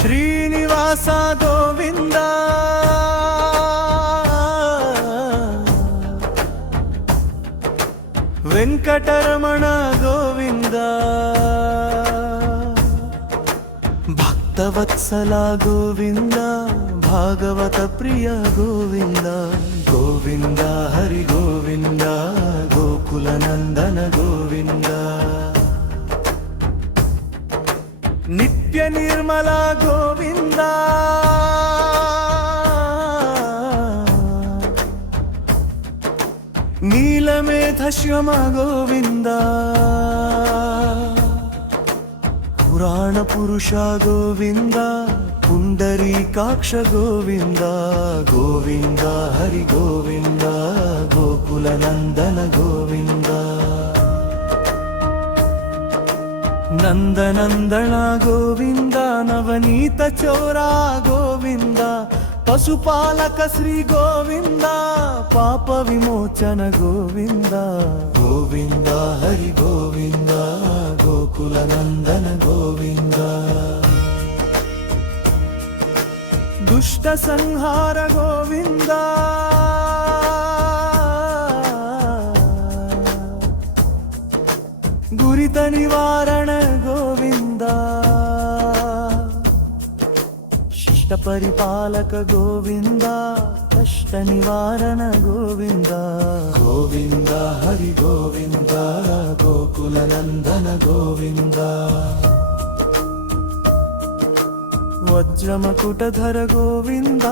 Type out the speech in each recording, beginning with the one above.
ಶ್ರೀನಿವಾಸ ಗೋವಿಂದ ವೆಂಕಟರಮಣ ಗೋವಿಂದ ಭಕ್ತವತ್ಸಲ ಗೋವಿಂದ ಭಾಗವತ ಪ್ರಿಯ ಗೋವಿಂದ ಗೋವಿಂದ ಹರಿ ಗೋವಿಂದ ಗೋಕುಲ ನಂದನ ಗೋವಿಂದ ನಿತ್ಯ ನಿರ್ಮಲ ಗೋವಿಂದ ನೀಲಮೇಧ ಶ್ಯಮ ಗೋವಿಂದ ಪುರಾಣ ಪುರುಷ ಗೋವಿಂದ ಪುಂಡರೀಕಾಕ್ಷ ಗೋವಿಂದ ಗೋವಿಂದ ಹರಿ ಗೋವಿಂದ ಗೋಕುಲ ನಂದನ ಗೋವಿಂದ ನಂದನಂದನ ಗೋವಿಂದ ನವನೀತ ಚೋರ ಗೋವಿಂದ ಪಶುಪಾಲಕ ಶ್ರೀ ಗೋವಿಂದ ಪಾಪ ವಿಮೋಚನ ಗೋವಿಂದ ಗೋವಿಂದ ಹರಿ ಗೋವಿಂದ ಗೋಕುಲ ನಂದನ ಗೋವಿಂದ ದುಷ್ಟ ಸಂಹಾರ ಗೋವಿಂದ ಗುರಿತ ನಿವಾರಣ ಗೋವಿಂದ ಶಿಷ್ಟ ಪರಿಪಾಲಕ ಗೋವಿಂದ ಕಷ್ಟ ನಿವಾರಣ ಗೋವಿಂದ ಗೋವಿಂದ ಹರಿ ಗೋವಿಂದ ಗೋಕುಲ ನಂದನ ಗೋವಿಂದ ವಜ್ರಮಕುಟಧರ ಗೋವಿಂದ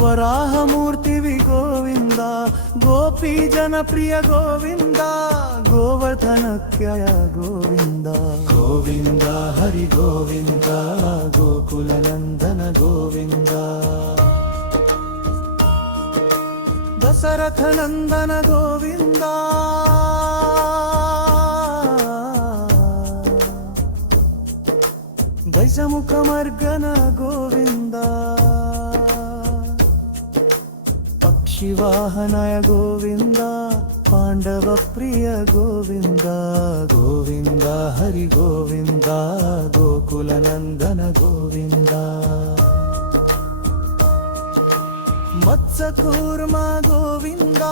ವರಾಹಮೂರ್ತಿವಿ ಗೋವಿಂದ ಗೋಪಿ ಜನಪ್ರಿಯ ಗೋವಿಂದ ಗೋವರ್ಧನಕ್ಯಯ ಗೋವಿಂದ ಗೋವಿಂದ ಹರಿ ಗೋವಿಂದ ಗೋಕುಲ ನಂದನ ಗೋವಿಂದ ದಶರಥ ನಂದನ ಗೋವಿಂದ ದಶಮುಖ ಮರ್ಗನ ಗೋವಿಂದ ಪಕ್ಷಿವಾಹನಯ ಗೋವಿಂದ ಪಾಂಡವ ಪ್ರಿಯ ಗೋವಿಂದ ಗೋವಿಂದ ಹರಿ ಗೋವಿಂದ ಗೋಕುಲ ನಂದನ ಗೋವಿಂದ ಮತ್ಸ್ಯಕೂರ್ಮ ಗೋವಿಂದ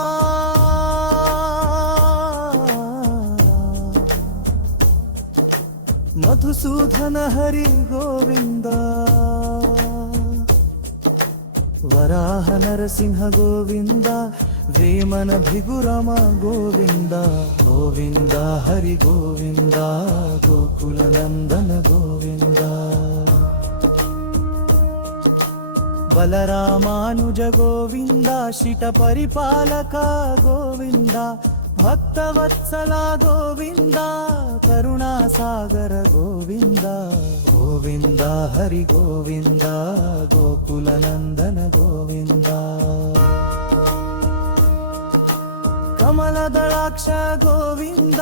ಮಧುಸೂದನ ಹರಿ ಗೋವಿಂದ ವರಾಹ ನರಸಿಂಹ ಗೋವಿಂದ ವೇಮನ ಭಿಗುರಮ ಗೋವಿಂದ ಗೋವಿಂದ ಹರಿ ಗೋವಿಂದ ಗೋಕುಲ ನಂದನ ಗೋವಿಂದ ಬಲರಾಮಾನುಜ ಗೋವಿಂದ ಶಿಟ ಪರಿಪಾಲಕ ಗೋವಿಂದ ಭಕ್ತವತ್ಸಲ ಗೋವಿಂದ ಕರುಣಾಸಾಗರ ಗೋವಿಂದ ಗೋವಿಂದ ಹರಿ ಗೋವಿಂದ ಗೋಕುಲ ನಂದನ ಗೋವಿಂದ ಕಮಲದಳಾಕ್ಷ ಗೋವಿಂದ